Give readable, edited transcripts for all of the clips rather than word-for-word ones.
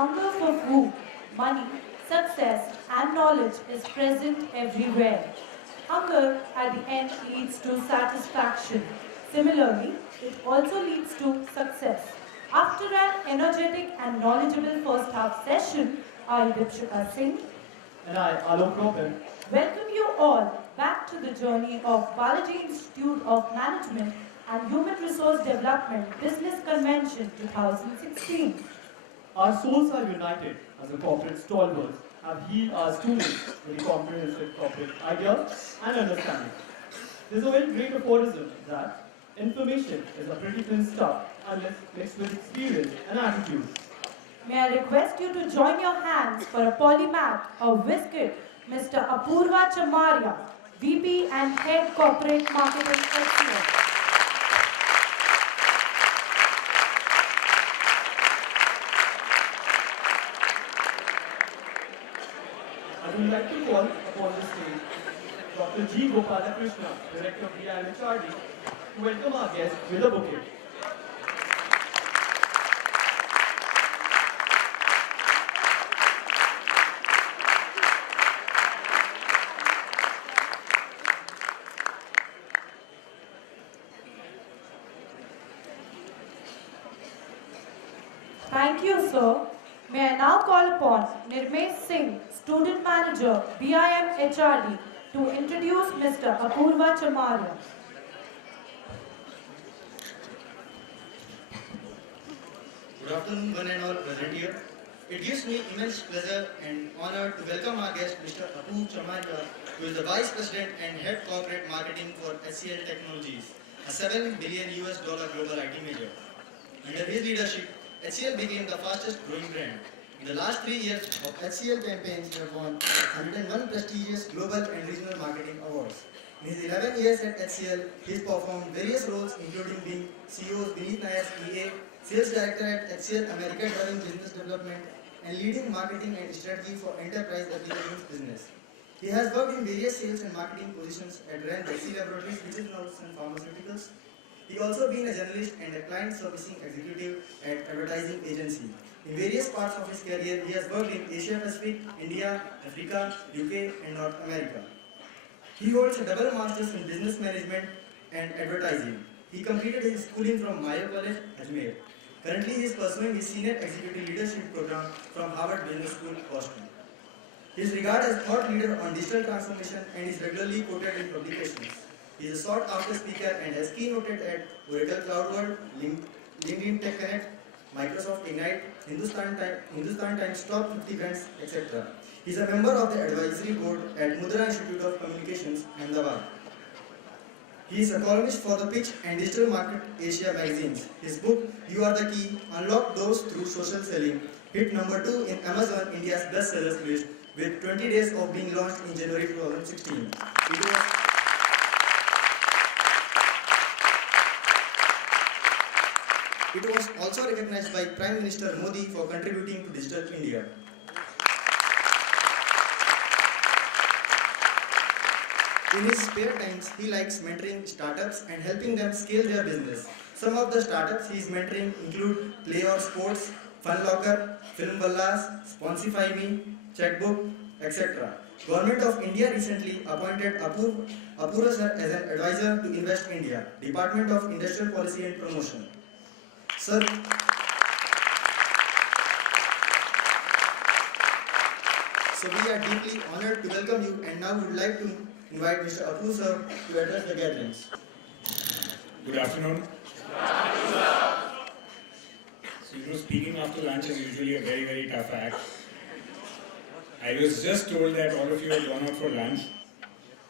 Hunger for food, money, success, and knowledge is present everywhere. Hunger at the end leads to satisfaction. Similarly, it also leads to success. After an energetic and knowledgeable first half session, I, Dipshika Singh, And I, Alok Ropin. welcome you all back to the journey of Balaji Institute of Management and Human Resource Development Business Convention 2016. Our souls are united as a corporate stalwarts have healed our students with a comprehensive corporate idea and understanding. There's a very great aphorism that information is a pretty thin stuff unless mixed with experience and attitude. May I request you to join your hands for a polymath, a whisked, Mr. Apurva Chamaria, VP and Head Corporate Marketing Excellence. I would like to call upon the stage Dr. G. Gopalakrishna, Director of DIMHRD, to welcome our guest with a bouquet. Thank you, sir. May I now call upon Nirmesh Singh, Student Manager, BIM HRD, to introduce Mr. Apurva Chamaria. Good afternoon, one and all present here. It gives me immense pleasure and honor to welcome our guest, Mr. Apu Chamaria, who is the Vice President and Head Corporate Marketing for HCL Technologies, a $7 billion global IT major. Under his leadership, HCL became the fastest growing brand. In the last 3 years of HCL campaigns, he has won 101 prestigious global and regional marketing awards. In his 11 years at HCL, he has performed various roles including being CEO of Beneath Nayar's EA, Sales Director at HCL America driving business development, and leading marketing and strategy for enterprise applications business. He has worked in various sales and marketing positions at Rand HC Laboratories, which is now Sun Pharmaceuticals. He also been a journalist and a client servicing executive at advertising agency. In various parts of his career, he has worked in Asia Pacific, India, Africa, UK, and North America. He holds a double master's in business management and advertising. He completed his schooling from Mayo College, Ajmer. Currently, he is pursuing his senior executive leadership program from Harvard Business School, Boston. He is regarded as thought leader on digital transformation and is regularly quoted in publications. He is a sought-after speaker and has keynoted at Oracle Cloud World, LinkedIn Tech Connect, Microsoft Ignite, Hindustan Times Top 50 Brands, etc. He is a member of the advisory board at Mudra Institute of Communications, Ahmedabad. He is a columnist for The Pitch and Digital Market Asia magazines. His book, You Are the Key, Unlock Doors Through Social Selling, hit number 2 in Amazon India's bestsellers list with 20 days of being launched in January 2016. It was also recognized by Prime Minister Modi for contributing to Digital India. In his spare times, he likes mentoring startups and helping them scale their business. Some of the startups he is mentoring include Play or Sports, Funlocker, Filmvallas, Sponsify Me, Checkbook, etc. Government of India recently appointed Apurva sir as an advisor to Invest India, Department of Industrial Policy and Promotion. Sir, so we are deeply honored to welcome you and now would like to invite Mr. Apu sir to address the gatherings. Good afternoon. So, speaking after lunch is usually a very, very tough act. I was just told that all of you have gone out for lunch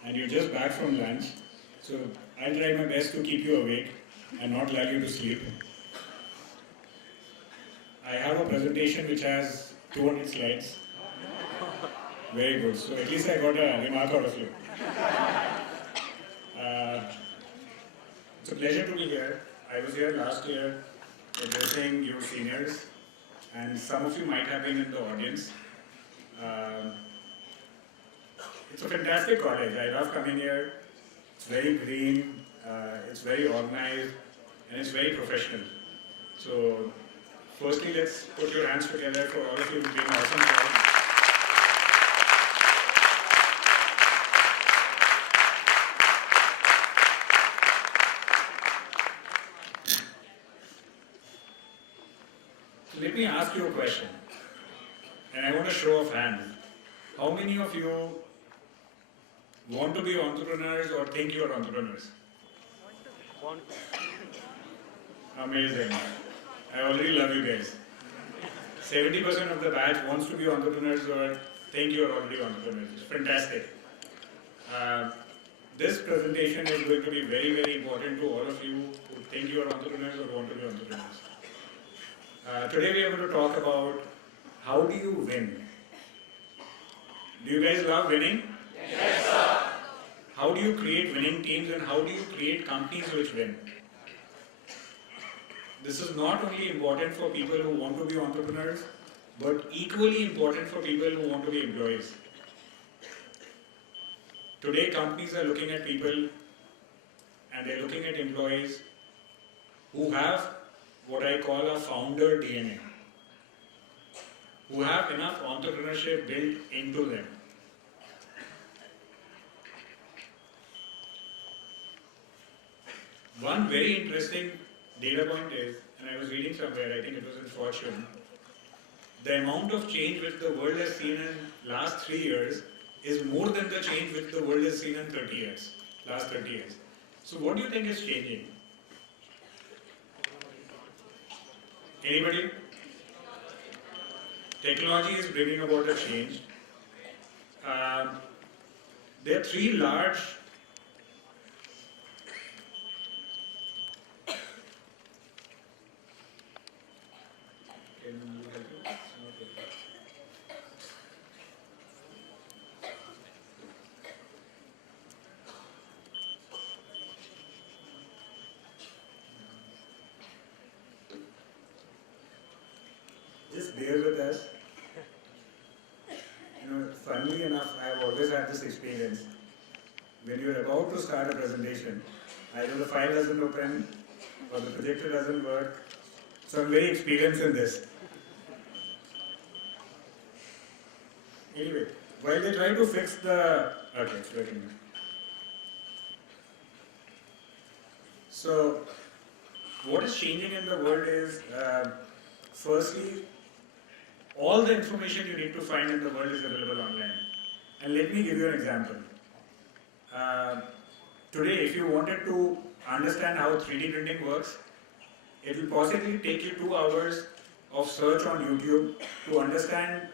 and you're just back from lunch. So, I'll try my best to keep you awake and not lull you to sleep. I have a presentation which has 200 slides. Very good. So, at least I got a remark out of you. It's a pleasure to be here. I was here last year addressing your seniors, and some of you might have been in the audience. It's a fantastic college. I love coming here. It's very green, it's very organized, and it's very professional. So Firstly, let's put your hands together for all of you being awesome guys. Let me ask you a question, and I want a show of hands. How many of you want to be entrepreneurs or think you are entrepreneurs? Amazing. I already love you guys. 70% of the batch wants to be entrepreneurs or think you are already entrepreneurs. It's fantastic. This presentation is going to be very, very important to all of you who think you are entrepreneurs or want to be entrepreneurs. Today we are going to talk about how do you win. Do you guys love winning? Yes, sir. How do you create winning teams and how do you create companies which win? This is not only important for people who want to be entrepreneurs, but equally important for people who want to be employees. Today, companies are looking at people and they're looking at employees who have what I call a founder DNA, who have enough entrepreneurship built into them. One very interesting data point is, and I was reading somewhere, I think it was in Fortune, the amount of change which the world has seen in last 3 years is more than the change which the world has seen in 30 years, last 30 years. So what do you think is changing? Anybody? Technology is bringing about a change. There are three large just bear with us. Funnily enough, I have always had this experience. When you're about to start a presentation, either the file doesn't open or the projector doesn't work. So I'm very experienced in this. Anyway, while they try to fix the... Okay, it's working now. So, what is changing in the world is, firstly, all the information you need to find in the world is available online. And let me give you an example. Today, if you wanted to understand how 3D printing works, it will possibly take you 2 hours of search on YouTube to understand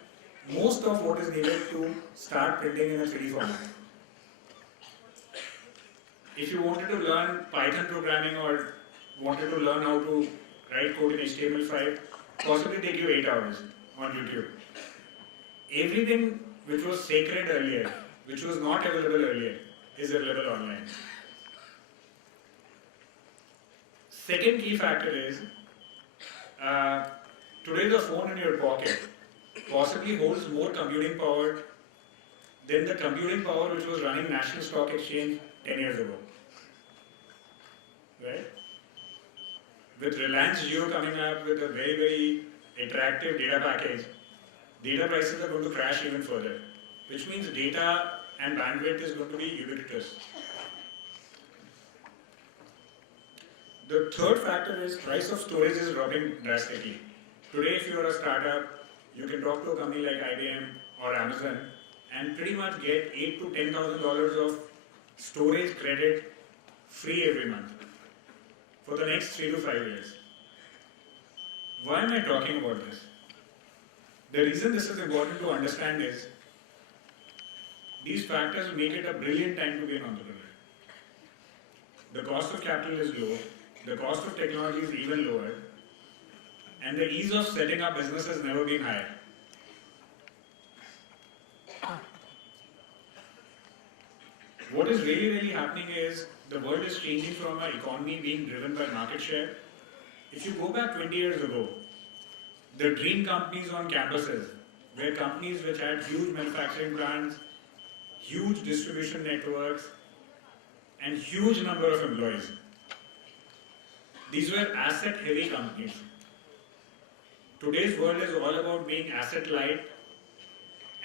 most of what is needed to start printing in a 3D format. If you wanted to learn Python programming or wanted to learn how to write code in HTML5, possibly take you 8 hours on YouTube. Everything which was sacred earlier, which was not available earlier, is available online. Second key factor is, today the phone in your pocket possibly holds more computing power than the computing power which was running National Stock Exchange 10 years ago. Right? With Reliance Jio coming up with a very, very attractive data package, data prices are going to crash even further, which means data and bandwidth is going to be ubiquitous. The third factor is price of storage is dropping drastically. Today, if you are a startup, you can talk to a company like IBM or Amazon and pretty much get $8,000 to $10,000 of storage credit free every month for the next 3 to 5 years. Why am I talking about this? The reason this is important to understand is these factors make it a brilliant time to be an entrepreneur. The cost of capital is low, the cost of technology is even lower, and the ease of setting up business has never been higher. What is really, really happening is the world is changing from an economy being driven by market share. If you go back 20 years ago, the dream companies on campuses were companies which had huge manufacturing plants, huge distribution networks, and huge number of employees. These were asset-heavy companies. Today's world is all about being asset light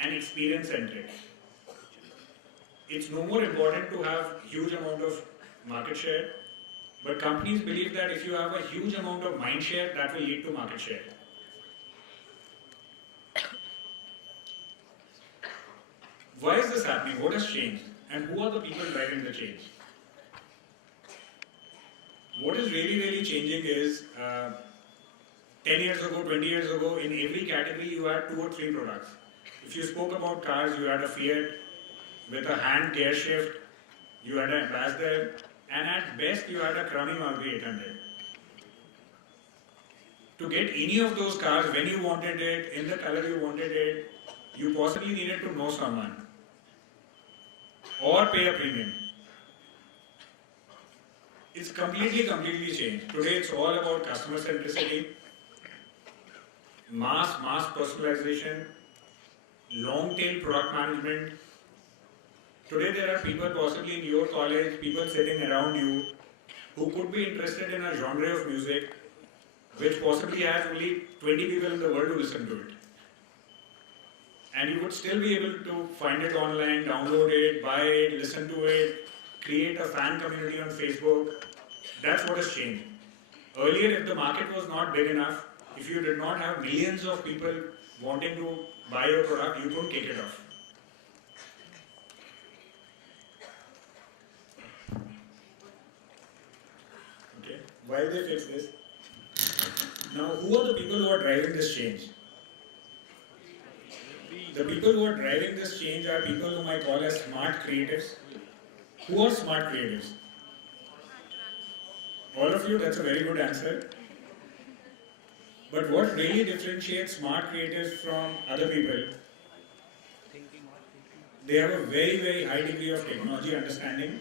and experience centric. It's no more important to have huge amount of market share, but companies believe that if you have a huge amount of mind share, that will lead to market share. Why is this happening? What has changed? And who are the people driving the change? What is really changing is 10 years ago, 20 years ago, in every category you had 2 or 3 products. If you spoke about cars, you had a Fiat with a hand gear shift, you had an Ambassador, and at best you had a crummy Maruti 800. To get any of those cars when you wanted it, in the color you wanted it, you possibly needed to know someone or pay a premium. It's completely changed. Today it's all about customer centricity, mass personalization, long tail product management. Today there are people possibly in your college, people sitting around you who could be interested in a genre of music which possibly has only 20 people in the world who listen to it. And you would still be able to find it online, download it, buy it, listen to it, create a fan community on Facebook. That's what has changed. Earlier, if the market was not big enough, if you did not have millions of people wanting to buy your product, you couldn't kick it off. Okay, while they fix this, now who are the people who are driving this change? The people who are driving this change are people whom I call as smart creatives. Who are smart creatives? All of you, that's a very good answer. But what really differentiates smart creatives from other people, they have a very high degree of technology understanding,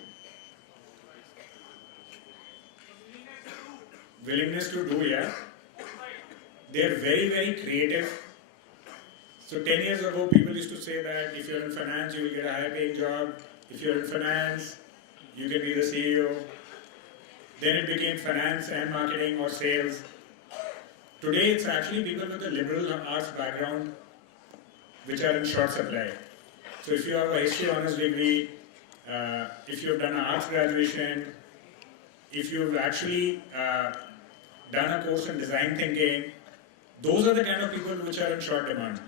willingness to do, yeah. They're very creative. So 10 years ago, people used to say that if you're in finance, you will get a higher paying job. If you're in finance, you can be the CEO. Then it became finance and marketing or sales. Today, it's actually people with a liberal arts background which are in short supply. So if you have a history honors degree, if you've done an arts graduation, if you've actually done a course in design thinking, those are the kind of people which are in short demand.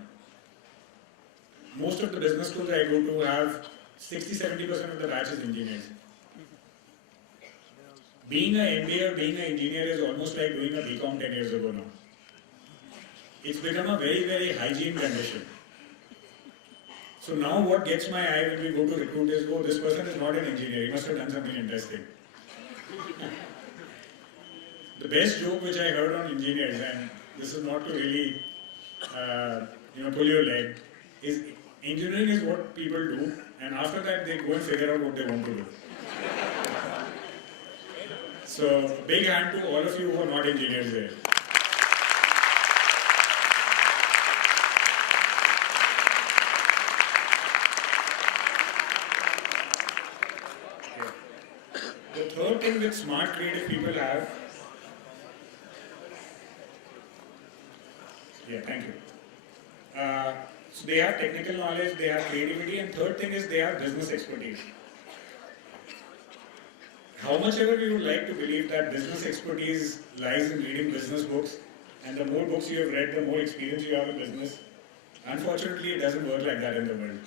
Most of the business schools I go to have 60-70% of the batch is engineers. Being an MBA or being an engineer is almost like doing a BCom 10 years ago now. It's become a very hygiene condition. So now what gets my eye when we go to recruit is, oh, this person is not an engineer, he must have done something interesting. The best joke which I heard on engineers, and this is not to really pull your leg, is engineering is what people do, and after that they go and figure out what they want to do. So, big hand to all of you who are not engineers there. The third thing that smart creative people have, thank you. So they have technical knowledge, they have creativity, and third thing is they have business expertise. How much ever we would like to believe that business expertise lies in reading business books, and the more books you have read, the more experience you have in business, unfortunately it doesn't work like that in the world.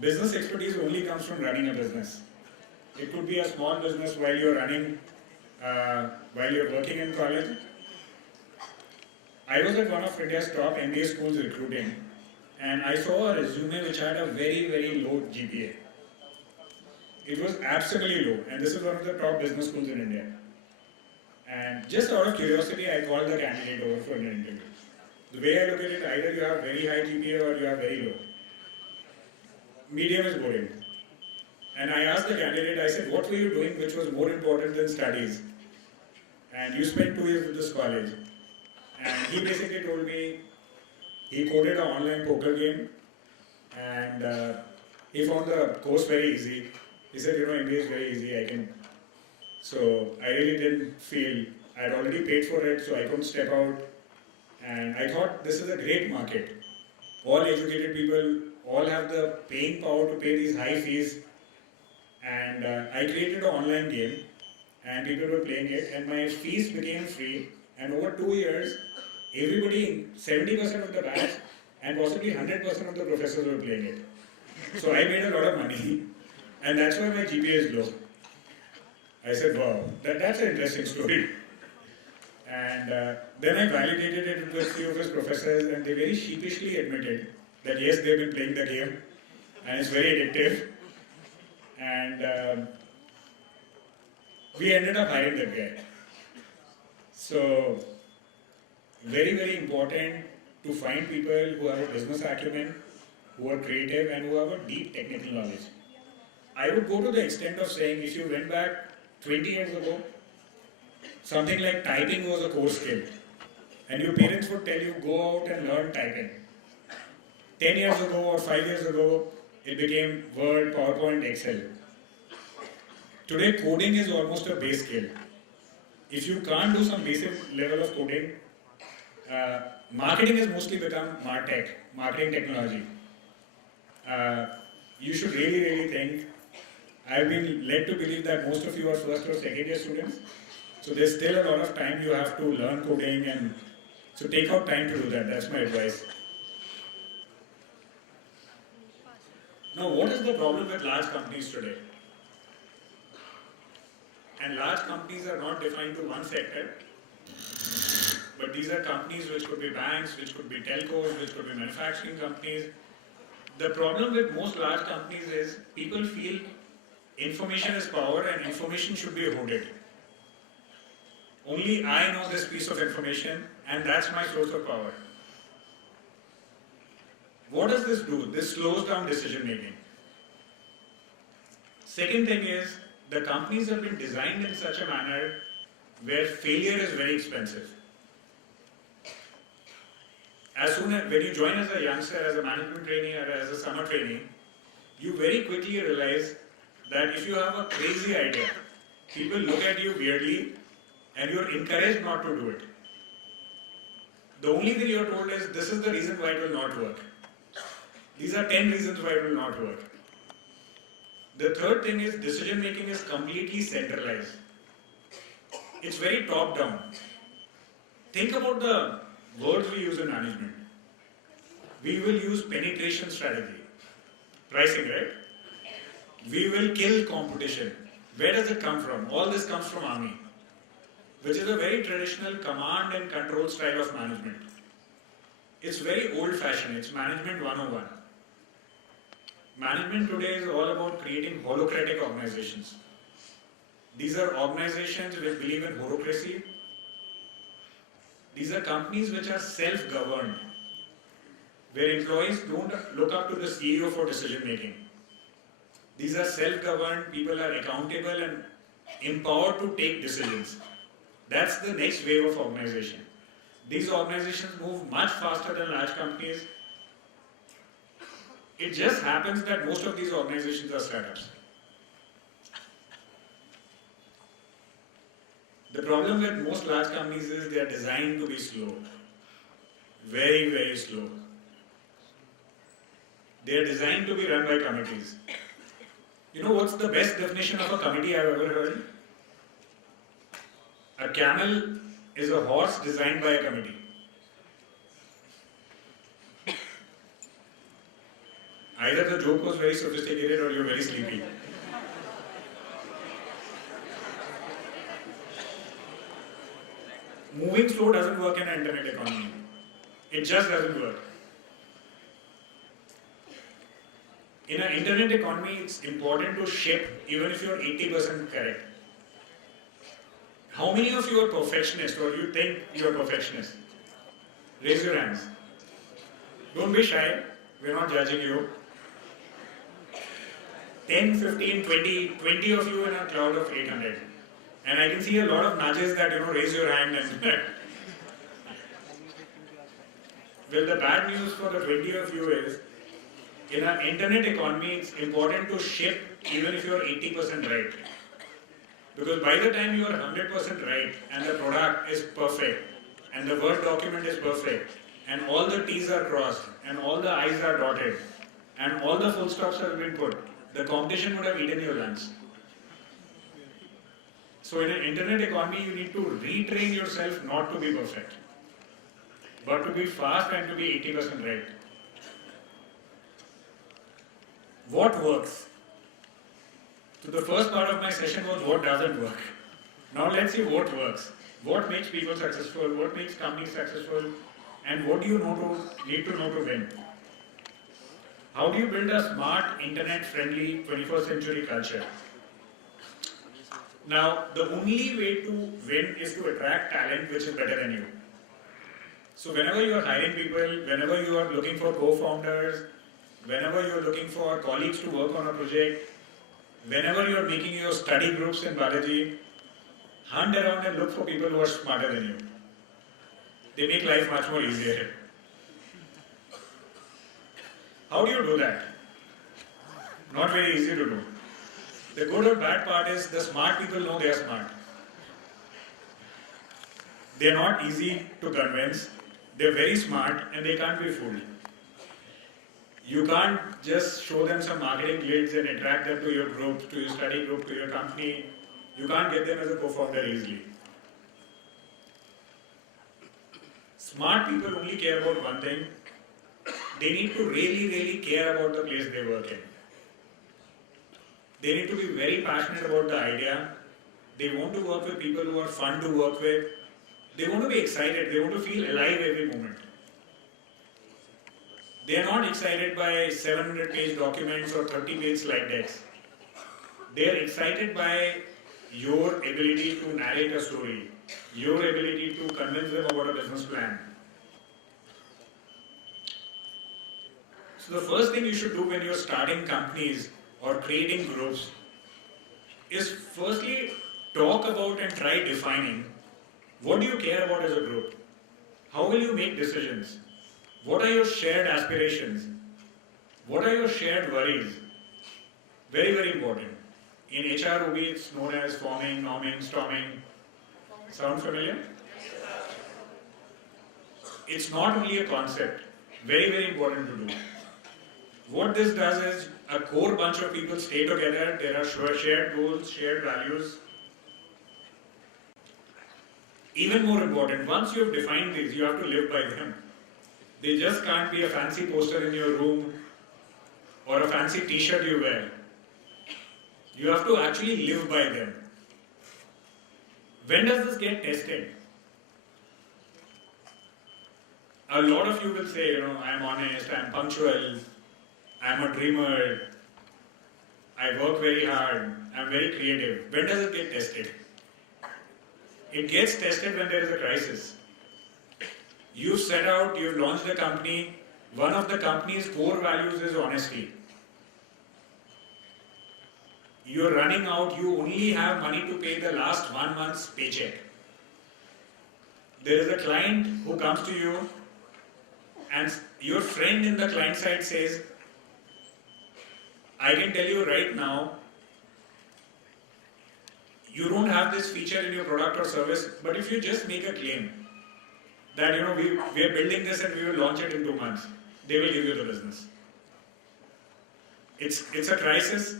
Business expertise only comes from running a business. It could be a small business while you're working in college. I was at one of India's top MBA schools recruiting, and I saw a resume which had a very low GPA. It was absolutely low, and this is one of the top business schools in India. And just out of curiosity, I called the candidate over for an interview. The way I look at it, either you have very high GPA or you have very low. Medium is boring. And I asked the candidate, I said, what were you doing which was more important than studies? And you spent 2 years with this college. And he basically told me he coded an online poker game, and he found the course very easy. He said, MBA is very easy, So I really didn't feel, I had already paid for it, so I couldn't step out. And I thought this is a great market. All educated people, all have the paying power to pay these high fees. And I created an online game and people were playing it and my fees became free. And over 2 years, everybody, 70% of the batch and possibly 100% of the professors were playing it. So I made a lot of money and that's why my GPA is low. I said, wow, that's an interesting story. And then I validated it with a few of his professors and they very sheepishly admitted that yes, they've been playing the game and it's very addictive. And we ended up hiring that guy. So, very, very important to find people who have a business acumen, who are creative and who have a deep technical knowledge. I would go to the extent of saying if you went back 20 years ago, something like typing was a core skill. And your parents would tell you, go out and learn typing. 10 years ago or 5 years ago, it became Word, PowerPoint, Excel. Today, coding is almost a base skill. If you can't do some basic level of coding, marketing has mostly become MarTech, marketing technology. You should really, really think. I've been led to believe that most of you are first or second year students. So there's still a lot of time you have to learn coding and so take out time to do that. That's my advice. Now, what is the problem with large companies today? And large companies are not defined to one sector, but these are companies which could be banks, which could be telcos, which could be manufacturing companies. The problem with most large companies is people feel information is power and information should be hoarded. Only I know this piece of information and that's my source of power. What does this do? This slows down decision making. Second thing is, the companies have been designed in such a manner where failure is very expensive. As soon as, when you join as a youngster, as a management trainee or as a summer trainee, you very quickly realize that if you have a crazy idea, people look at you weirdly and you're encouraged not to do it. The only thing you're told is, this is the reason why it will not work. These are 10 reasons why it will not work. The third thing is decision making is completely centralized. It's very top down. Think about the words we use in management. We will use penetration strategy. Pricing, right? We will kill competition. Where does it come from? All this comes from army, which is a very traditional command and control style of management. It's very old fashioned. It's management 101. Management today is all about creating holocratic organizations. These are organizations which believe in holocracy. These are companies which are self-governed, where employees don't look up to the CEO for decision making. These are self-governed, people are accountable and empowered to take decisions. That's the next wave of organization. These organizations move much faster than large companies. It just happens that most of these organizations are startups. The problem with most large companies is they are designed to be slow. Very, very slow. They are designed to be run by committees. You know what's the best definition of a committee I've ever heard? A camel is a horse designed by a committee. Either the joke was very sophisticated or you're very sleepy. Moving slow doesn't work in an internet economy. It just doesn't work. In an internet economy, it's important to ship even if you're 80% correct. How many of you are perfectionists or you think you're perfectionists? Raise your hands. Don't be shy. We're not judging you. 10, 15, 20 of you in a crowd of 800. And I can see a lot of nudges that, raise your hand and... Well, the bad news for the 20 of you is, in an internet economy, it's important to ship even if you're 80% right. Because by the time you are 100% right and the product is perfect, and the Word document is perfect, and all the T's are crossed, and all the I's are dotted, and all the full stops have been put, the competition would have eaten your lunch. So in an internet economy, you need to retrain yourself not to be perfect, but to be fast and to be 80% right. What works? So the first part of my session was what doesn't work. Now let's see what works. What makes people successful, what makes companies successful, and what do you need to know to win. How do you build a smart, internet-friendly 21st century culture? Now, the only way to win is to attract talent which is better than you. So whenever you are hiring people, whenever you are looking for co-founders, whenever you are looking for colleagues to work on a project, whenever you are making your study groups in Balaji, hunt around and look for people who are smarter than you. They make life much more easier. How do you do that? Not very easy to do. The good or bad part is the smart people know they are smart. They are not easy to convince. They are very smart and they can't be fooled. You can't just show them some marketing glitz and attract them to your group, to your study group, to your company. You can't get them as a co-founder easily. Smart people only care about one thing. They need to really care about the place they work in. They need to be very passionate about the idea. They want to work with people who are fun to work with. They want to be excited. They want to feel alive every moment. They are not excited by 700-page documents or 30-page slide decks. They are excited by your ability to narrate a story, your ability to convince them about a business plan. So the first thing you should do when you're starting companies or creating groups is firstly talk about and try defining what do you care about as a group? How will you make decisions? What are your shared aspirations? What are your shared worries? Very important. In HR Ruby, it's known as forming, norming, storming. Sound familiar? It's not only a concept. Very important to do. What this does is a core bunch of people stay together. There are shared goals, shared values. Even more important, once you have defined these, you have to live by them. They just can't be a fancy poster in your room or a fancy t-shirt you wear. You have to actually live by them. When does this get tested? A lot of you will say, I'm honest, I'm punctual, I'm a dreamer, I work very hard, I'm very creative. When does it get tested? It gets tested when there is a crisis. You've set out, you've launched a company, one of the company's core values is honesty. You're running out, you only have money to pay the last 1 month's paycheck. There is a client who comes to you and your friend in the client side says, I can tell you right now, you don't have this feature in your product or service, but if you just make a claim that we are building this and we will launch it in 2 months, they will give you the business. It's a crisis.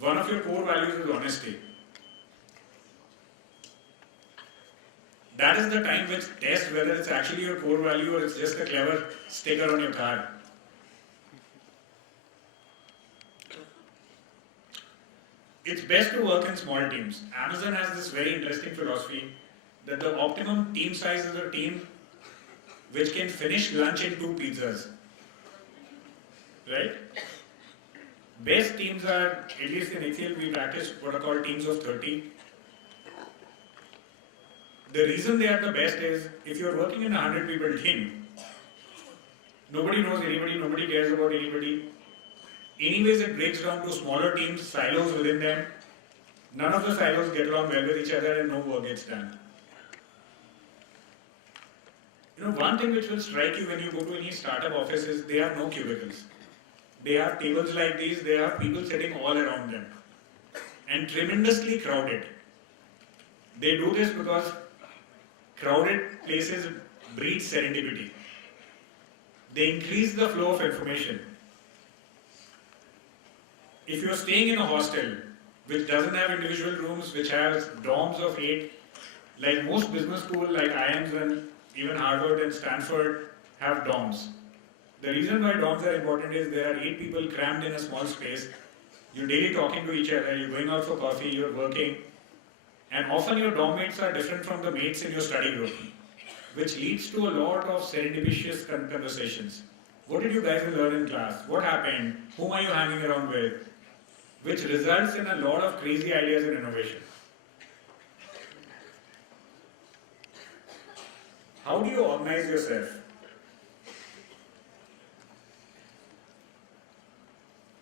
One of your core values is honesty. That is the time which tests whether it's actually your core value or it's just a clever sticker on your car. It's best to work in small teams. Amazon has this very interesting philosophy that the optimum team size is a team which can finish lunch in 2 pizzas. Right? Best teams are, at least in HCL, we practice what are called teams of 30. The reason they are the best is, if you are working in a 100 people team, nobody knows anybody, nobody cares about anybody. Anyways, it breaks down to smaller teams, silos within them. None of the silos get along well with each other and no work gets done. One thing which will strike you when you go to any startup office is they have no cubicles. They have tables like these, they have people sitting all around them and tremendously crowded. They do this because Crowded places breed serendipity. They increase the flow of information. If you're staying in a hostel which doesn't have individual rooms, which has dorms of 8, like most business schools like IIMs and even Harvard and Stanford have dorms. The reason why dorms are important is there are 8 people crammed in a small space. You're daily talking to each other, you're going out for coffee, you're working, and often your dorm mates are different from the mates in your study group, which leads to a lot of serendipitous conversations. What did you guys learn in class? What happened? Whom are you hanging around with? Which results in a lot of crazy ideas and innovation. How do you organize yourself?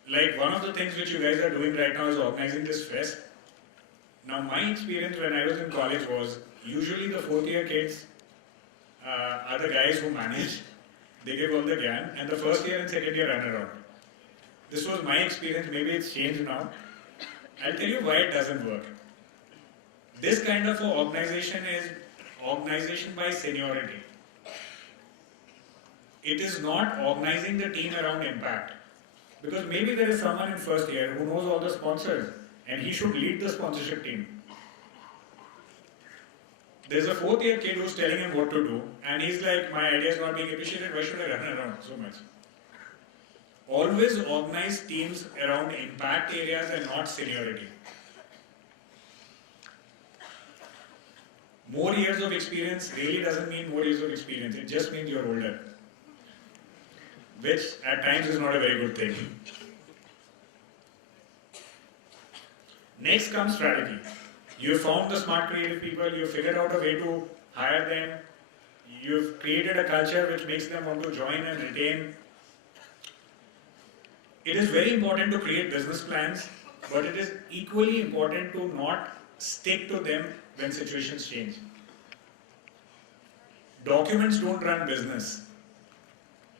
Like one of the things which you guys are doing right now is organizing this fest. Now my experience when I was in college was usually the 4th year kids are the guys who manage, they give all the gyan, and the 1st year and 2nd year run around. This was my experience, maybe it's changed now. I'll tell you why it doesn't work. This kind of organization is organization by seniority. It is not organizing the team around impact. Because maybe there is someone in 1st year who knows all the sponsors and he should lead the sponsorship team. There's a 4th year kid who's telling him what to do and he's like, my idea is not being appreciated, why should I run around so much? Always organize teams around impact areas and not seniority. More years of experience really doesn't mean more years of experience, it just means you're older. Which at times is not a very good thing. Next comes strategy. You've found the smart creative people, you've figured out a way to hire them, you've created a culture which makes them want to join and retain. It is very important to create business plans, but it is equally important to not stick to them when situations change. Documents don't run business.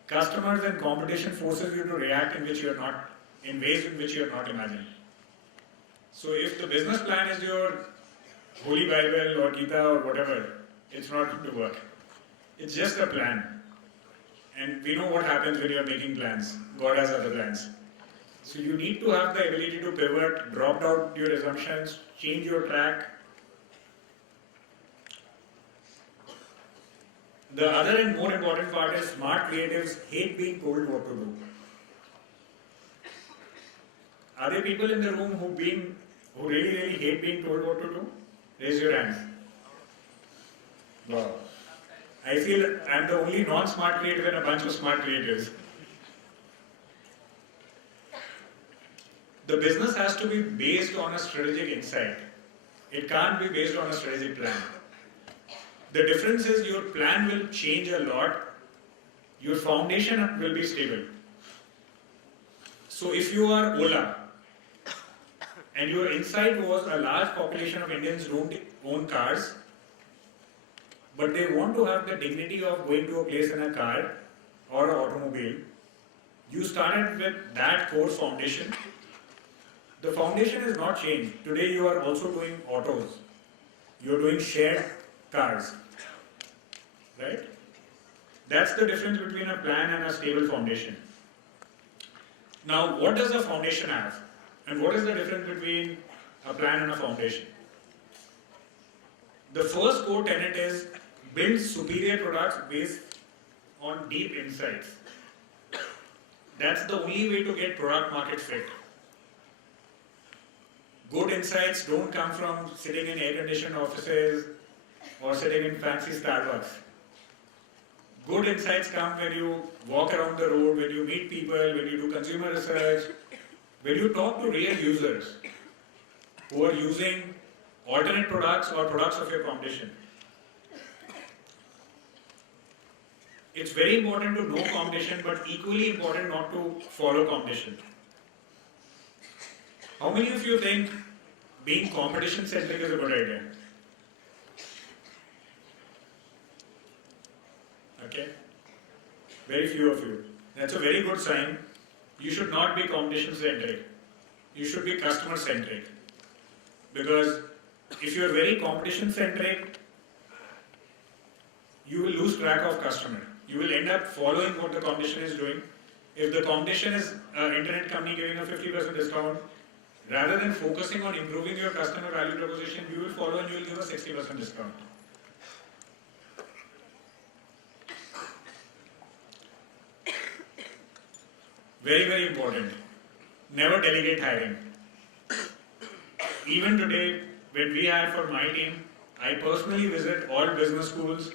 Customers and competition forces you to react in ways in which you are not imagining. So if the business plan is your Holy Bible or Gita or whatever, it's not going to work. It's just a plan. And we know what happens when you are making plans. God has other plans. So you need to have the ability to pivot, drop out your assumptions, change your track. The other and more important part is smart creatives hate being told what to do. Are there people in the room who really hate being told what to do? Raise your hands. Wow. I feel I'm the only non-smart creative in a bunch of smart creatives. The business has to be based on a strategic insight. It can't be based on a strategic plan. The difference is your plan will change a lot. Your foundation will be stable. So if you are Ola, and your insight was a large population of Indians don't own cars, but they want to have the dignity of going to a place in a car or an automobile, you started with that core foundation. The foundation is not changed. Today you are also doing autos. You are doing shared cars. Right? That's the difference between a plan and a stable foundation. Now, what does a foundation have? And what is the difference between a plan and a foundation? The first core tenet is build superior products based on deep insights. That's the only way to get product market fit. Good insights don't come from sitting in air-conditioned offices or sitting in fancy Starbucks. Good insights come when you walk around the road, when you meet people, when you do consumer research, when you talk to real users who are using alternate products or products of your competition. It's very important to know competition, but equally important not to follow competition. How many of you think being competition-centric is a good idea? Okay? Very few of you. That's a very good sign. You should not be competition-centric. You should be customer-centric. Because if you are very competition-centric, you will lose track of customer. You will end up following what the competition is doing. If the competition is an internet company giving a 50% discount, rather than focusing on improving your customer value proposition, you will follow and you will give a 60% discount. Very, very important. Never delegate hiring. Even today, when we hire for my team, I personally visit all business schools,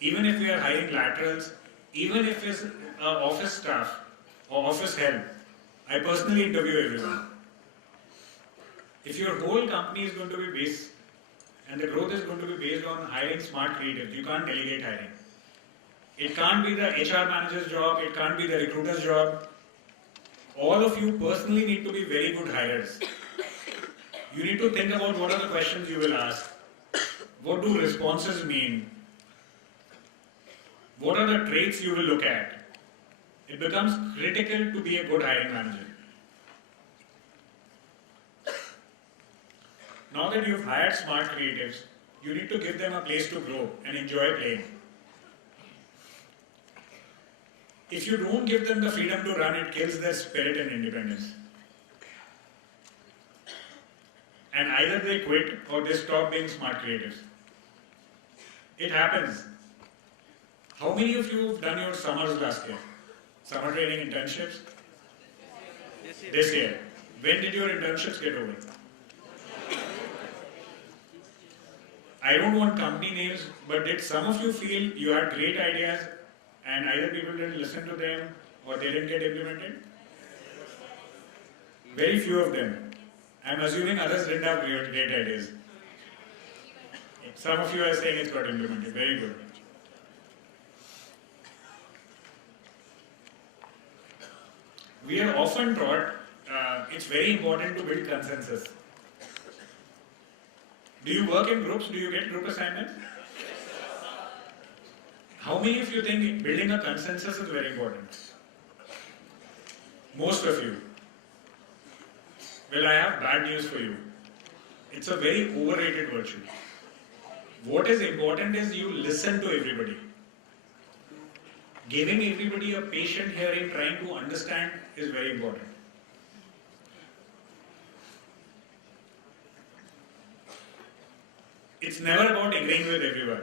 even if we are hiring laterals, even if it's office staff or office help, I personally interview everyone. If your whole company is going to be based, and the growth is going to be based on hiring smart creatives, you can't delegate hiring. It can't be the HR manager's job, it can't be the recruiter's job. All of you personally need to be very good hirers. You need to think about what are the questions you will ask. What do responses mean? What are the traits you will look at? It becomes critical to be a good hiring manager. Now that you've hired smart creatives, you need to give them a place to grow and enjoy playing. If you don't give them the freedom to run, it kills their spirit and independence. And either they quit or they stop being smart creatives. It happens. How many of you have done your summers last year? Summer training internships? This year. When did your internships get over? I don't want company names, but did some of you feel you had great ideas and either people didn't listen to them or they didn't get implemented? Very few of them. I'm assuming others didn't have great ideas. Some of you are saying it's got implemented. Very good. We are often taught it's very important to build consensus. Do you work in groups? Do you get group assignments? How many of you think building a consensus is very important? Most of you. Well, I have bad news for you. It's a very overrated virtue. What is important is you listen to everybody. Giving everybody a patient hearing, trying to understand is very important. It's never about agreeing with everyone.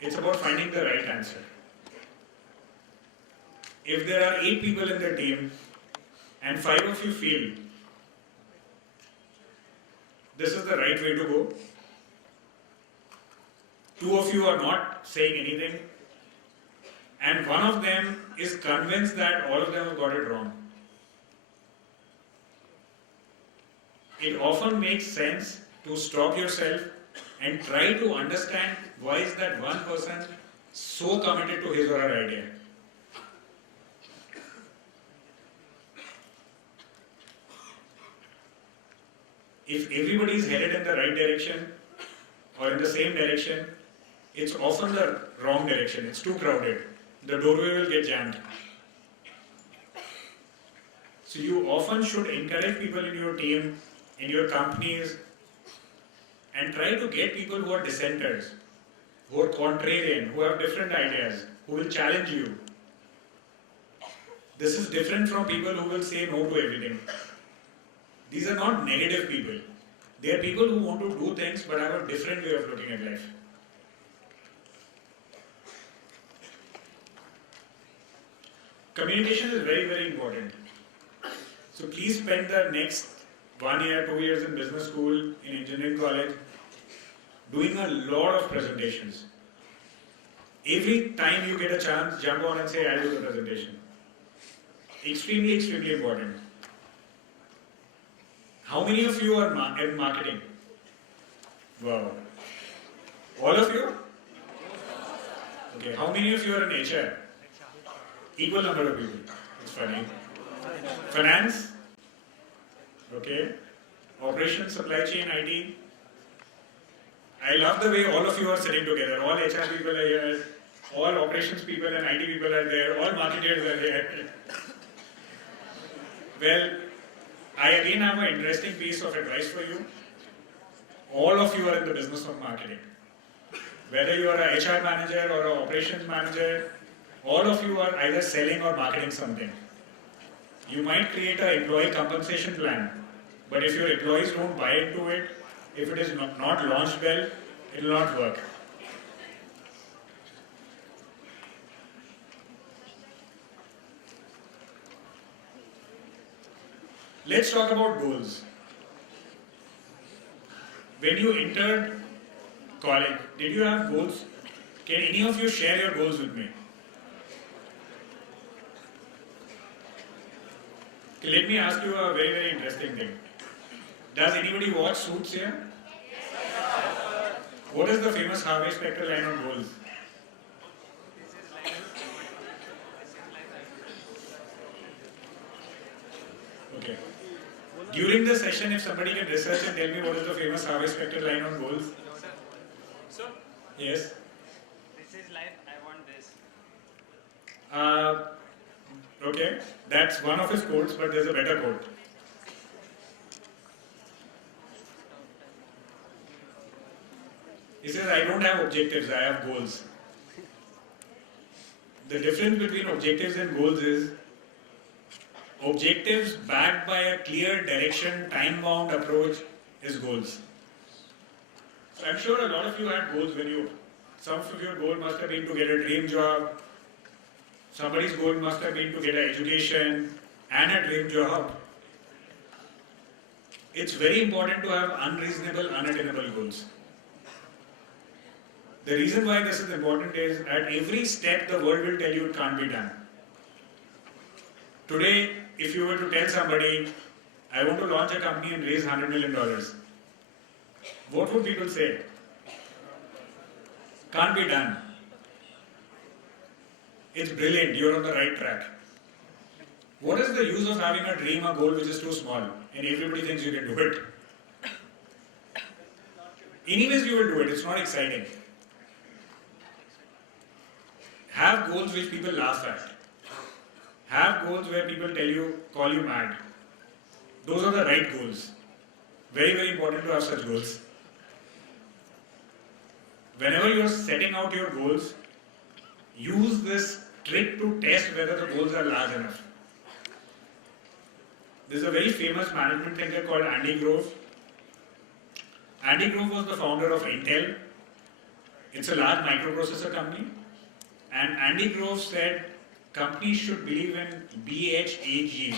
It's about finding the right answer. If there are 8 people in the team and 5 of you feel this is the right way to go, 2 of you are not saying anything, and one of them is convinced that all of them have got it wrong. It often makes sense to stop yourself and try to understand why is that one person so committed to his or her idea. If everybody is headed in the right direction or in the same direction, it's often the wrong direction. It's too crowded. The doorway will get jammed. So you often should encourage people in your team, in your companies, and try to get people who are dissenters, who are contrarian, who have different ideas, who will challenge you. This is different from people who will say no to everything. These are not negative people. They are people who want to do things but have a different way of looking at life. Communication is very, very important. So please spend the next 1 year, 2 years in business school, in engineering college, doing a lot of presentations. Every time you get a chance, jump on and say, I'll do the presentation. Extremely, extremely important. How many of you are in marketing? Wow. All of you? Okay. How many of you are in HR? Equal number of people. It's funny. Finance? Okay. Operations, supply chain, IT. I love the way all of you are sitting together. All HR people are here. All operations people and IT people are there. All marketers are there. Well, I again have an interesting piece of advice for you. All of you are in the business of marketing. Whether you are a HR manager or an operations manager, all of you are either selling or marketing something. You might create an employee compensation plan, but if your employees don't buy into it, if it is not launched well, it will not work. Let's talk about goals. When you entered college, did you have goals? Can any of you share your goals with me? Okay, let me ask you a very, very interesting thing. Does anybody watch Suits here? What is the famous Harvey Specter line on goals? Okay. During the session, if somebody can research and tell me what is the famous Harvey Specter line on goals? So, Yes. this is life, I want this. Okay, that's one of his quotes, but there's a better quote. He says, I don't have objectives, I have goals. The difference between objectives and goals is objectives backed by a clear direction, time-bound approach is goals. So I'm sure a lot of you had goals some of your goal must have been to get a dream job, somebody's goal must have been to get an education and a dream job. It's very important to have unreasonable, unattainable goals. The reason why this is important is at every step the world will tell you it can't be done. Today, if you were to tell somebody, I want to launch a company and raise $100 million, what would people say? Can't be done. It's brilliant, you're on the right track. What is the use of having a dream, a goal which is too small and everybody thinks you can do it? Anyways, you will do it, it's not exciting. Have goals which people laugh at. Have goals where people call you mad. Those are the right goals. Very, very important to have such goals. Whenever you are setting out your goals, use this trick to test whether the goals are large enough. There's a very famous management thinker called Andy Grove. Andy Grove was the founder of Intel. It's a large microprocessor company. And Andy Grove said companies should believe in BHAGs.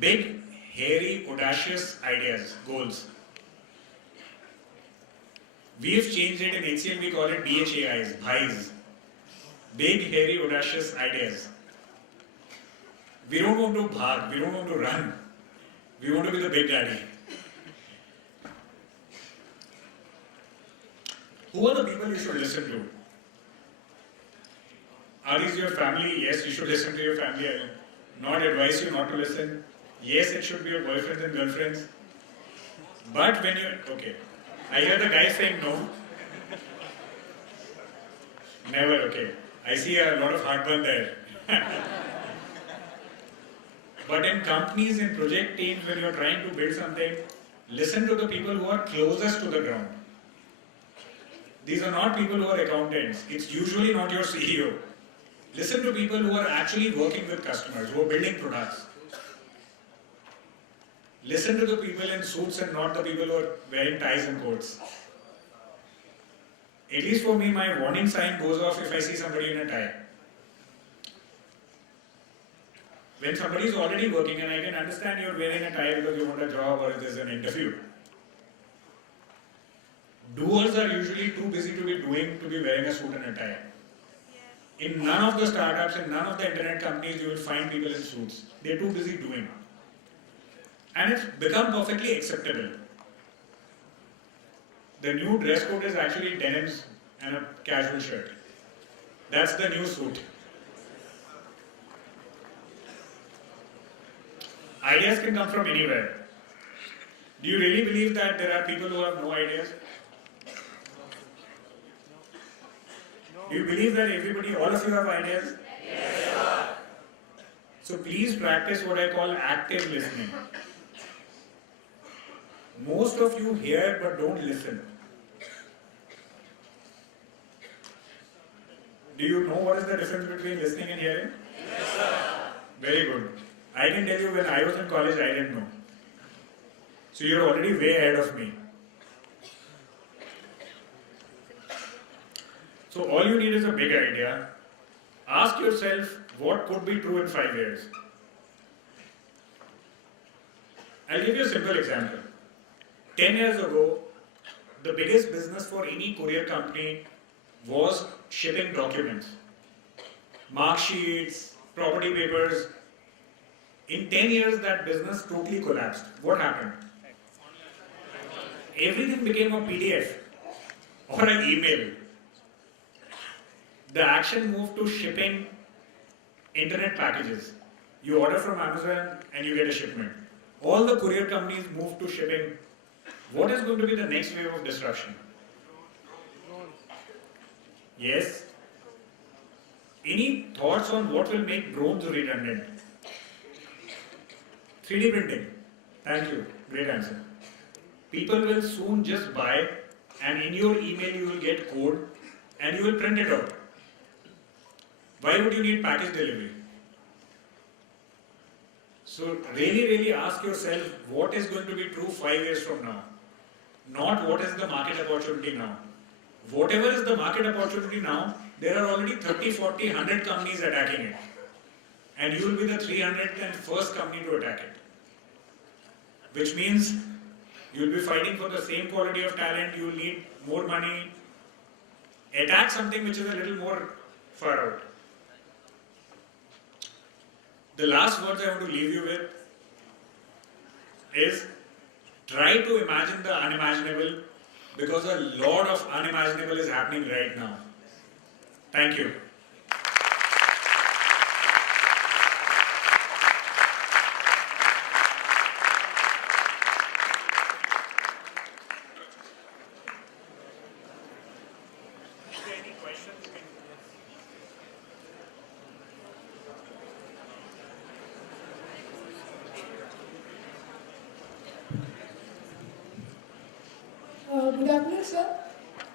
Big, hairy, audacious ideas, goals. We have changed it in HCL, we call it BHAIs, BHAIs. Big, hairy, audacious ideas. We don't want to bhag, we don't want to run. We want to be the big daddy. Who are the people you should listen to? Are these your family? Yes, you should listen to your family. I will not advise you not to listen. Yes, it should be your boyfriends and girlfriends. But when okay. I hear the guy saying no. Never, okay. I see a lot of heartburn there. But in companies, in project teams, when you're trying to build something, listen to the people who are closest to the ground. These are not people who are accountants. It's usually not your CEO. Listen to people who are actually working with customers, who are building products. Listen to the people in suits and not the people who are wearing ties and coats. At least for me, my warning sign goes off if I see somebody in a tie. When somebody is already working, and I can understand you're wearing a tie because you want a job or there's an interview. Doers are usually too busy to be wearing a suit and a tie. In none of the startups, in none of the internet companies, you will find people in suits. They're too busy doing. And it's become perfectly acceptable. The new dress code is actually denims and a casual shirt. That's the new suit. Ideas can come from anywhere. Do you really believe that there are people who have no ideas? Do you believe that all of you have ideas? Yes. So please practice what I call active listening. Most of you hear but don't listen. Do you know what is the difference between listening and hearing? Very good. I can tell you when I was in college, I didn't know. So you're already way ahead of me. So all you need is a big idea. Ask yourself what could be true in 5 years. I'll give you a simple example. 10 years ago, the biggest business for any courier company was shipping documents. Mark sheets, property papers. In 10 years, that business totally collapsed. What happened? Everything became a PDF or an email. The action moved to shipping internet packages. You order from Amazon and you get a shipment. All the courier companies moved to shipping. What is going to be the next wave of disruption? Yes? Any thoughts on what will make drones redundant? 3D printing. Thank you. Great answer. People will soon just buy, and in your email you will get code and you will print it out. Why would you need package delivery? So really ask yourself what is going to be true 5 years from now. Not what is the market opportunity now. Whatever is the market opportunity now, there are already 30, 40, 100 companies attacking it. And you will be the 301st company to attack it. Which means you will be fighting for the same quality of talent, you will need more money. Attack something which is a little more far out. The last words I want to leave you with is try to imagine the unimaginable, because a lot of unimaginable is happening right now. Thank you. Any questions? Good afternoon, sir.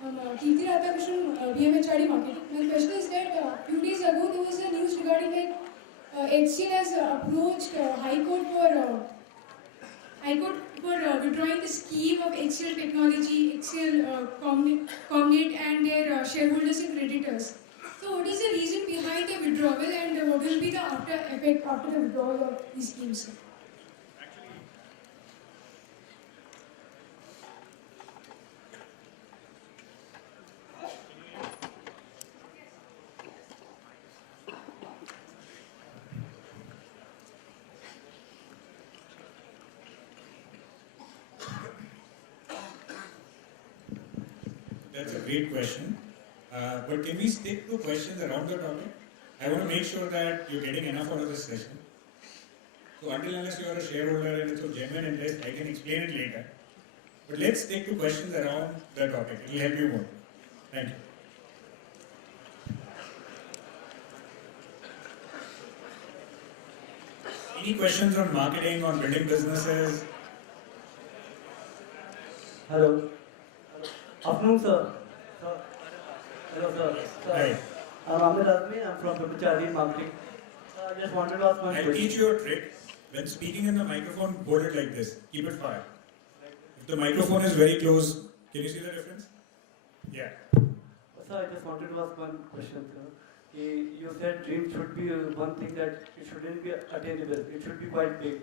I'm Kirti Radhakrishnan, BMHRD Marketing. My question is that few days ago there was a news regarding that HCL has approached High Court for withdrawing the scheme of HCL Technology, HCL Cognate and their shareholders and creditors. So what is the reason behind the withdrawal and what will be the after effect after the withdrawal of these schemes, sir? That's a great question. But can we stick to questions around the topic? I want to make sure that you're getting enough out of this session. So until unless you are a shareholder and it's of genuine interest, I can explain it later. But let's stick to questions around the topic. It will help you more. Thank you. Any questions on marketing, on building businesses? Hello. Afternoon, sir. Hello, sir. Hi. I'm Ahmed Azmi. I'm from BMHRD Marketing. I just wanted to ask one I'll question. teach you a trick. When speaking in the microphone, hold it like this. Keep it far. If the microphone is very close, can you see the difference? Yeah. Sir, I just wanted to ask one question, sir. You said dream should be one thing that it shouldn't be attainable. It should be quite big.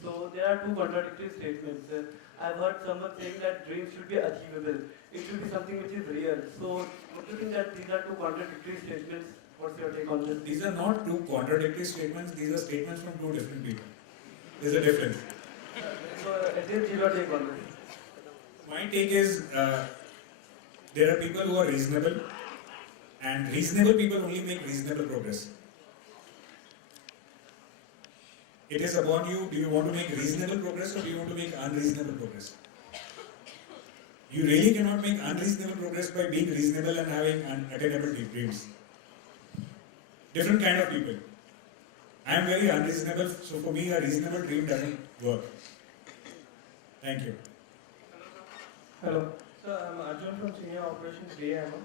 So there are two contradictory statements. I've heard someone saying that dreams should be achievable. It should be something which is real. So don't you think that these are two contradictory statements? What's your take on this? These are not two contradictory statements. These are statements from two different people. There's a difference. So it is your take on this. My take is there are people who are reasonable, and reasonable people only make reasonable progress. It is upon you, do you want to make reasonable progress or do you want to make unreasonable progress? You really cannot make unreasonable progress by being reasonable and having unattainable dreams. Different kind of people. I am very unreasonable, so for me a reasonable dream doesn't work. Thank you. Hello. Sir, I'm Arjun from Senior Operations DAMO.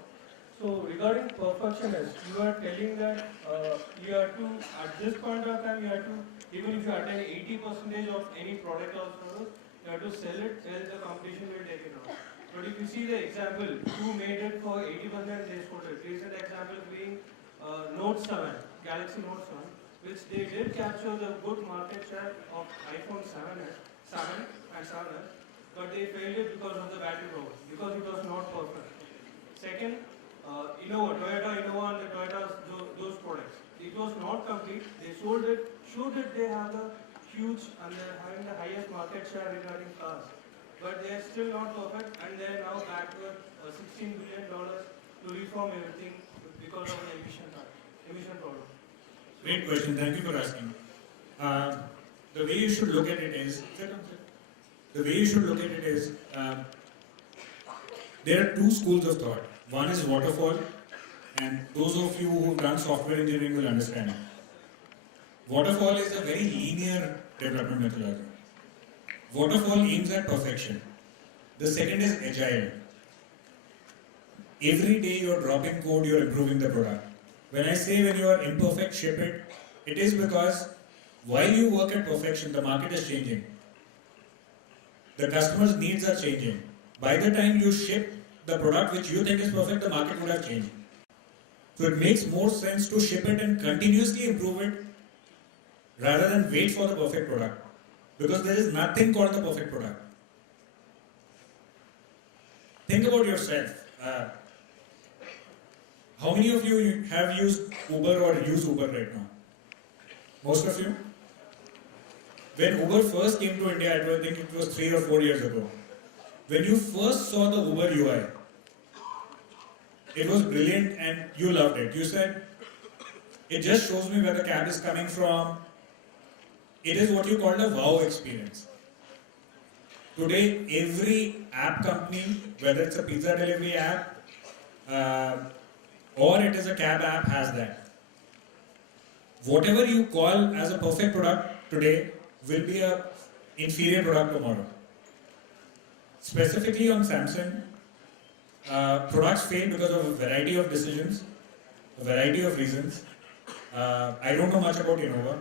So regarding perfectionist, you are telling that you have to, at this point of time, you have to, even if you attain 80% of any product or service, you have to sell it, else the competition will take it off. But if you see the example, who made it for 80%, they sold it. Recent example being Note 7, Galaxy Note 7, which they did capture the good market share of iPhone 7 and 7S, but they failed it because of the battery problem, because it was not perfect. Second, Innova, Toyota Innova and the Toyota's, those products. It was not complete. They sold it. Should it they have a huge and they're having the highest market share regarding cars. But they are still not perfect and they are now back with $16 billion to reform everything because of the emission problem. Great question. Thank you for asking. The way you should look at it is, there are two schools of thought. One is waterfall, and those of you who've done software engineering will understand it. Waterfall is a very linear development methodology. Waterfall aims at perfection. The second is agile. Every day you're dropping code, you're improving the product. When I say when you are imperfect, ship it, it is because while you work at perfection, the market is changing. The customer's needs are changing. By the time you ship the product which you think is perfect, the market would have changed. So it makes more sense to ship it and continuously improve it rather than wait for the perfect product. Because there is nothing called the perfect product. Think about yourself. How many of you have used Uber or use Uber right now? Most of you? When Uber first came to India, I think it was 3 or 4 years ago. When you first saw the Uber UI, it was brilliant and you loved it. You said, it just shows me where the cab is coming from. It is what you call a wow experience. Today, every app company, whether it's a pizza delivery app or it is a cab app, has that. Whatever you call as a perfect product today will be an inferior product tomorrow. Specifically on Samsung, products fail because of a variety of decisions, a variety of reasons. I don't know much about Innova,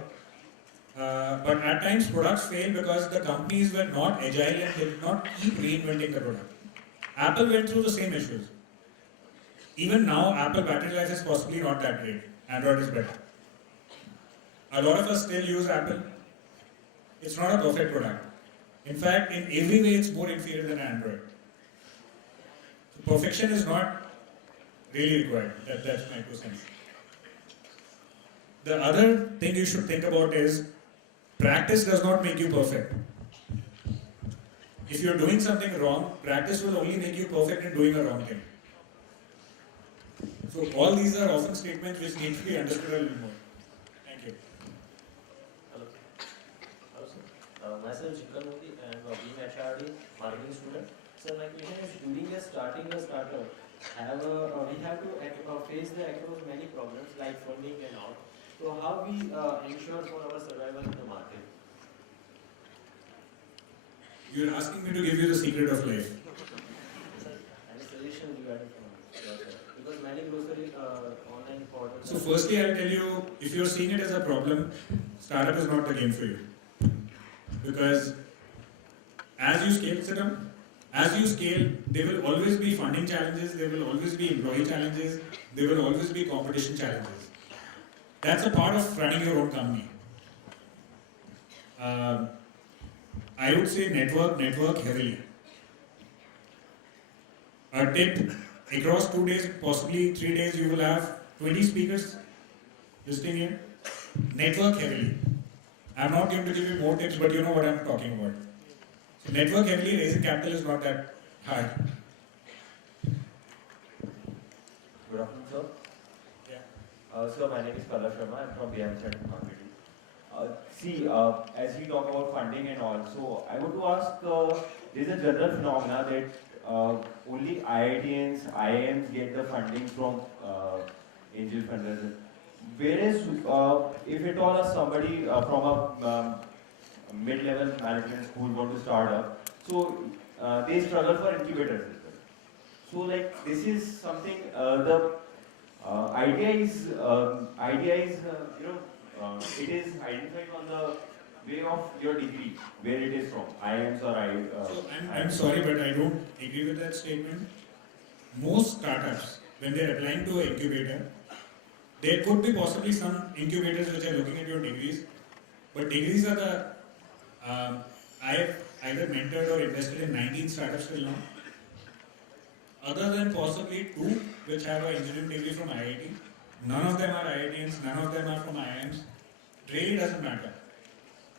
but at times products fail because the companies were not agile and did not keep reinventing the product. Apple went through the same issues. Even now, Apple battery life is possibly not that great. Android is better. A lot of us still use Apple. It's not a perfect product. In fact, in every way, it's more inferior than Android. So perfection is not really required. That's my 2 cents. The other thing you should think about is practice does not make you perfect. If you're doing something wrong, practice will only make you perfect in doing a wrong thing. So all these are often statements which need to be understood a little more. Thank you. Hello. Hello, sir. Myself Shikar Modi and being HRD marketing student. So my question is, during the starting a startup, we have to face across many problems like funding and all. So how we ensure for our survival in the market? You're asking me to give you the secret of life. Sir, any suggestion regarding from yourself? Because many grocery online portals. So firstly, I'll tell you, if you're seeing it as a problem, startup is not the game for you. Because as you scale, there will always be funding challenges, there will always be employee challenges, there will always be competition challenges. That's a part of running your own company. I would say network heavily. A tip, across 2 days, possibly 3 days, you will have 20 speakers listening in. Network heavily. I'm not going to give you more tips, but you know what I'm talking about. So network heavily, raising capital is not that hard. Good afternoon, sir. Yeah. Sir, my name is Kala Sharma. I'm from BM Center Marketing. As we talk about funding and all, so I want to ask, there's a general phenomena that only IITians, IIMs get the funding from angel funders. Whereas, if at all somebody from a mid-level management school want to start up, so they struggle for incubators as well. So like this is something the idea is it is identified on the way of your degree, where it is from, IIMs or So I'm sorry, but I don't agree with that statement. Most startups, when they're applying to an incubator, there could be possibly some incubators which are looking at your degrees, but degrees are the I have either mentored or invested in 19 startups till now. Other than possibly 2 which have an engineering degree from IIT, none of them are IITians, none of them are from IIMs. It really doesn't matter.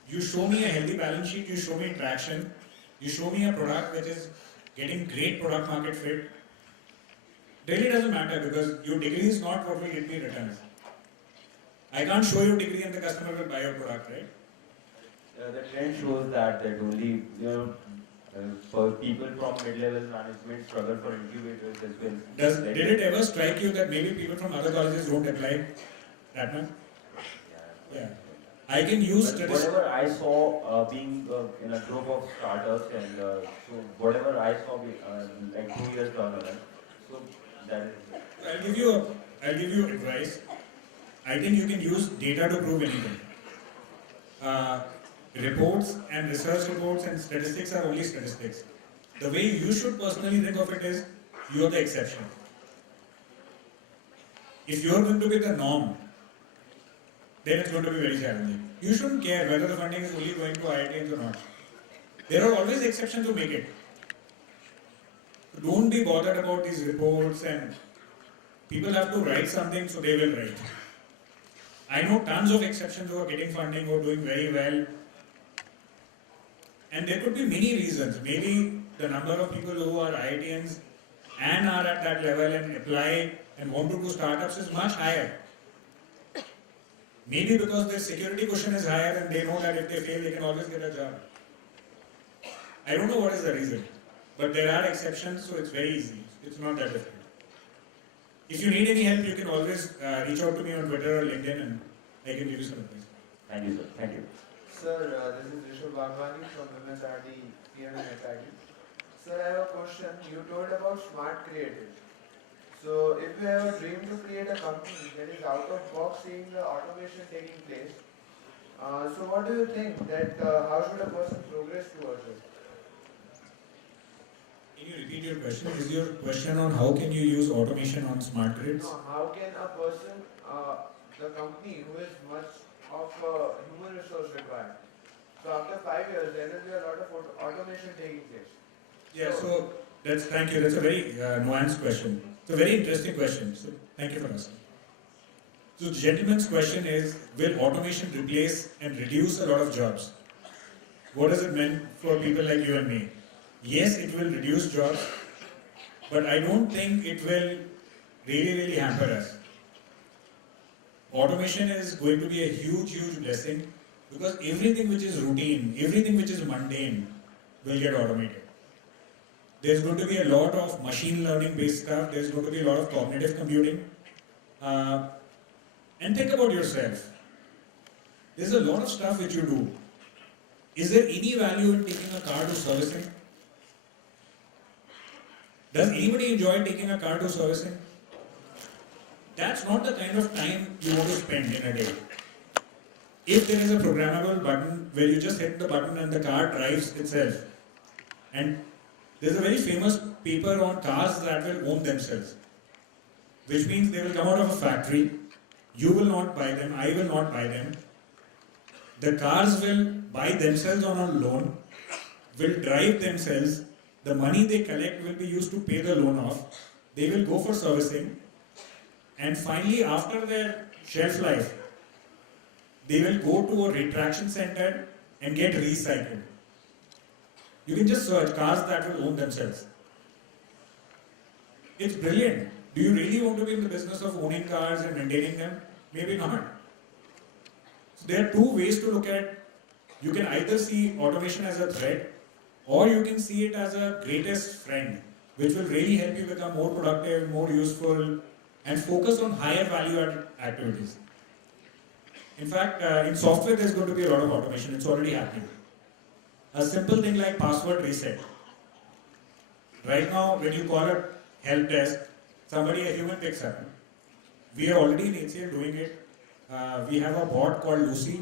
You show me a healthy balance sheet, you show me traction, you show me a product which is getting great product market fit. Really doesn't matter because your degree is not what will get me returns. I can't show you degree and the customer will buy your product, right? the trend shows that only for people from mid-level management struggle for incubators as well. Did it ever strike you that maybe people from other colleges don't apply that much? Yeah. I can use But whatever I saw being in a group of startups and so whatever I saw like 2 years down the line, so that is I'll give you advice. I think you can use data to prove anything. Reports and research reports and statistics are only statistics. The way you should personally think of it is, you are the exception. If you are going to be the norm, then it's going to be very challenging. You shouldn't care whether the funding is only going to IITs or not. There are always exceptions to make it. Don't be bothered about these reports, and people have to write something, so they will write. I know tons of exceptions who are getting funding, who are doing very well. And there could be many reasons. Maybe the number of people who are IITians and are at that level and apply and want to do startups is much higher. Maybe because their security cushion is higher and they know that if they fail, they can always get a job. I don't know what is the reason. But there are exceptions, so it's very easy. It's not that difficult. If you need any help, you can always reach out to me on Twitter or LinkedIn and I can give you some advice. Thank you, sir. Thank you. Sir, this is Rishabh Bhagwani from MSRD here in HID. Sir, I have a question. You told about smart creative. So, if you have a dream to create a company that is out of box seeing the automation taking place, so what do you think that how should a person progress towards it? Can you repeat your question? Is your question on how can you use automation on smart grids? No, how can a person, the company who is much of human resource required, so after 5 years there will be a lot of automation taking place. Yeah, so thank you. That's a very nuanced question. It's a very interesting question. So thank you for asking. So the gentleman's question is, will automation replace and reduce a lot of jobs? What does it mean for people like you and me? Yes, it will reduce jobs, but I don't think it will really hamper us. Automation is going to be a huge blessing because everything which is routine, everything which is mundane will get automated. There's going to be a lot of machine learning based stuff, there's going to be a lot of cognitive computing. And think about yourself. There's a lot of stuff which you do. Is there any value in taking a car to servicing? Does anybody enjoy taking a car to servicing? That's not the kind of time you want to spend in a day. If there is a programmable button where you just hit the button and the car drives itself, and there's a very famous paper on cars that will own themselves, which means they will come out of a factory, you will not buy them, I will not buy them, the cars will buy themselves on a loan, will drive themselves, the money they collect will be used to pay the loan off, they will go for servicing, and finally after their shelf life, they will go to a retraction center and get recycled. You can just search cars that will own themselves. It's brilliant. Do you really want to be in the business of owning cars and maintaining them? Maybe not. So there are two ways to look at. You can either see automation as a threat, or you can see it as a greatest friend, which will really help you become more productive, more useful, and focus on higher value activities. In fact, in software there's going to be a lot of automation. It's already happening. A simple thing like password reset. Right now, when you call help desk, somebody, a human picks up. We are already in HCL doing it. We have a bot called Lucy,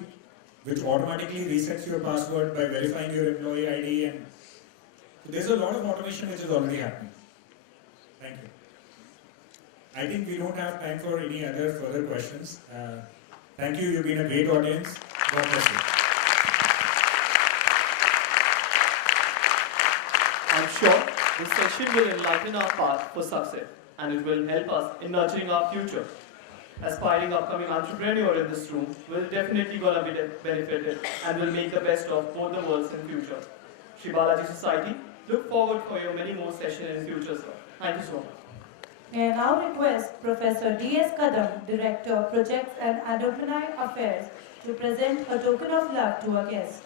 which automatically resets your password by verifying your employee ID, and so there's a lot of automation which is already happening. Thank you. I think we don't have time for any other further questions. Thank you. You've been a great audience. God bless you. I'm sure this session will enlighten our path for success, and it will help us in nurturing our future. Aspiring upcoming entrepreneur in this room will definitely gonna be benefited and will make the best of both the worlds in future. Shri Balaji Society, look forward for your many more sessions in future, sir. Thank you so much. May I now request Professor D.S. Kadam, Director, Projects and Alumni Affairs, to present a token of love to our guest.